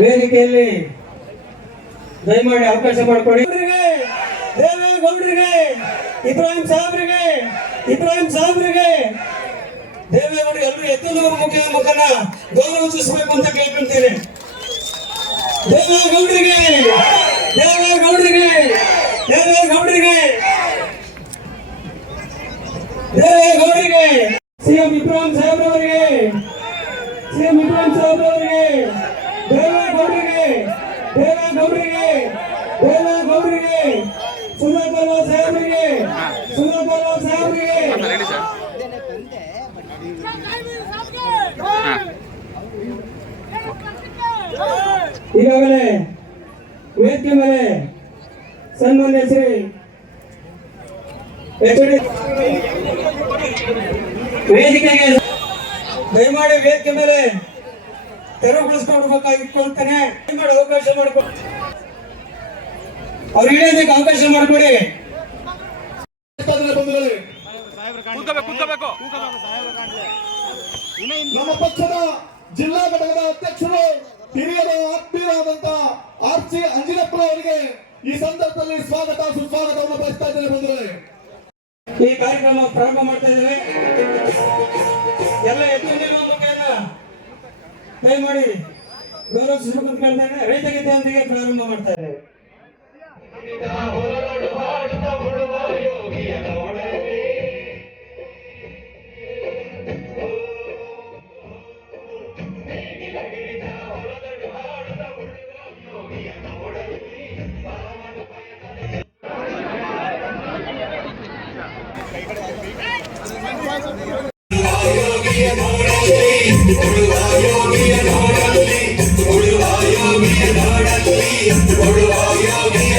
ವೇದಿಕೆಯಲ್ಲಿ ದಯಮಾಡಿ ಅವಕಾಶ ಮಾಡಿಕೊಡಿ. ದೇವೇಗೌಡರಿಗೆ, ಇಬ್ರಾಹಿಂ ಸಾಹೇಬ್ರಿಗೆ ದೇವೇಗೌಡರು ಎಲ್ಲರೂ ಎತ್ತಲು ಮುಖನ ಗೌರವಿಸಬೇಕು ಅಂತ ಕೇಳ್ಕೊಳ್ತೇನೆ. ದೇವೇಗೌಡರಿಗೆ ಸಿಎಂ ಇಬ್ರಾಹಿಂ ಸಾಹೇಬ್ರವರಿಗೆ, ದೇವೇಗೌಡರಿಗೆ ಸುಧಾಕರ್ ಸಾಹೇಬ್ರಿಗೆ ಈಗಾಗಲೇ ವೇದಿಕೆ ಮೇಲೆ ಸನ್ಮಾನ್ಯ ಶ್ರೀ ವೇದಿಕೆಗೆ ದಯಮಾಡಿ ವೇದಿಕೆ ಮೇಲೆ ತೆರವುಗೊಳಿಸ್ಕೊಡ್ಬೇಕಾಗಿಟ್ಕೊಳ್ತಾನೆ. ದಯಮಾಡಿ ಅವಕಾಶ ಮಾಡಿಕೊಡಿ, ಅವ್ರು ಇಳಿಯೋದಕ್ಕೆ ಅವಕಾಶ ಮಾಡಿಕೊಡಿ. ನಮ್ಮ ಪಕ್ಷದ ಜಿಲ್ಲಾ ಘಟಕದ ಅಧ್ಯಕ್ಷರು ಹಿರಿಯರ ಆತ್ಮೀಯರಾದಂತ RC ಅಂಜಿನಪ್ಪ ಅವರಿಗೆ ಈ ಸಂದರ್ಭದಲ್ಲಿ ಸ್ವಾಗತ ಸುಸ್ವಾಗತವನ್ನು ಬಯಸ್ತಾ ಇದ್ದೇನೆ. ಬಂಧುಗಳೇ, ಈ ಕಾರ್ಯಕ್ರಮ ಪ್ರಾರಂಭ ಮಾಡ್ತಾ ಇದ್ದೇವೆ. ಎಲ್ಲ ಎತ್ತುವ ಮುಖೇನ ದಯಮಾಡಿ ಗೌರವಿಸಬೇಕು ಅಂತ ಕೇಳ್ತೇನೆ. ರೈತ ಗೀತೆಯೊಂದಿಗೆ ಪ್ರಾರಂಭ ಮಾಡ್ತಾ ಇದ್ದೇವೆ. ಯೋಗಿಯ